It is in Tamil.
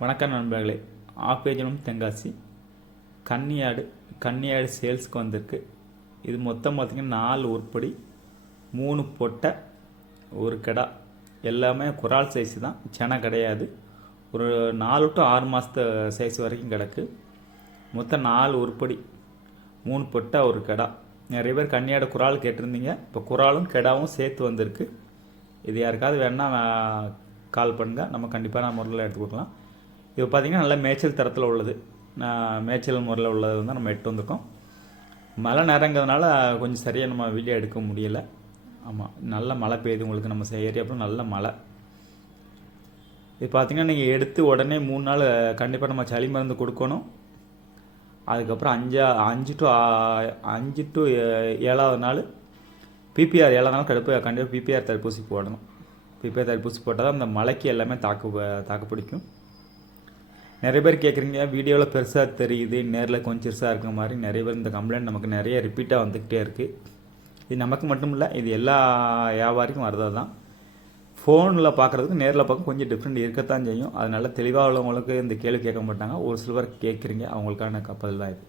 வணக்கம் நண்பர்களே. ஆப்பேஜனும் தென்காசி கன்னியாடு சேல்ஸுக்கு வந்திருக்கு. இது மொத்தம் பார்த்திங்கன்னா 4 உருப்படி, 3 பொட்டை, ஒரு கிடா. எல்லாமே குரால் சைஸ் தான், செனை கிடையாது. ஒரு 4 to 6 மாதத்து சைஸ் வரைக்கும் கிடக்கு. மொத்தம் 4 உருப்படி, 3 பொட்டை, ஒரு கிடா. நிறைய பேர் கன்னியாடு குரால் கேட்டிருந்தீங்க. இப்போ குராலும் கிடாவும் சேர்த்து வந்திருக்கு. இது யாருக்காவது வேணால் கால் பண்ணுங்கள், நம்ம கண்டிப்பான முறையில் எடுத்து கொடுக்கலாம். இது பார்த்திங்கன்னா நல்ல மேய்ச்சல் தரத்தில் உள்ளது. மேய்ச்சல் முறையில் உள்ளது வந்து நம்ம எட்டு வந்திருக்கோம். மழை நேரங்கிறதுனால கொஞ்சம் சரியாக நம்ம வீடியோ எடுக்க முடியலை. ஆமாம், நல்ல மழை பெய்யுது உங்களுக்கு நம்ம ஏரியாவில் நல்ல மழை. இது பார்த்திங்கன்னா நீங்கள் எடுத்து உடனே 3 நாள் கண்டிப்பாக நம்ம சளி மருந்து கொடுக்கணும். அதுக்கப்புறம் 5 to 7வது நாள் பிபிஆர், 7வது நாள் கண்டிப்பாக பிபிஆர் தடுப்பூசி போடணும். பிபிஆர் தடுப்பூசி போட்டால் தான் அந்த மழைக்கு எல்லாமே தாக்கு பிடிக்கும். நிறைய பேர் கேட்குறீங்க, வீடியோவில் பெருசாக தெரியுது, நேரில் கொஞ்சம் சிறுசாக இருக்கிற மாதிரி. நிறைய பேர் இந்த கம்ப்ளைண்ட் நமக்கு நிறைய ரிப்பீட்டாக வந்துக்கிட்டே இருக்குது. இது நமக்கு மட்டும் இல்லை, இது எல்லா வியாபாரிக்கும் வரது தான். ஃபோனில் பார்க்குறதுக்கு நேரில் பார்க்க கொஞ்சம் டிஃப்ரெண்ட் இருக்கத்தான் செய்யும். அதனால தெளிவாக உள்ளவங்களுக்கு இந்த கேள்வி கேட்க மாட்டாங்க. ஒரு சில பேர் கேட்குறீங்க, அவங்களுக்கான பதில் தான் இது.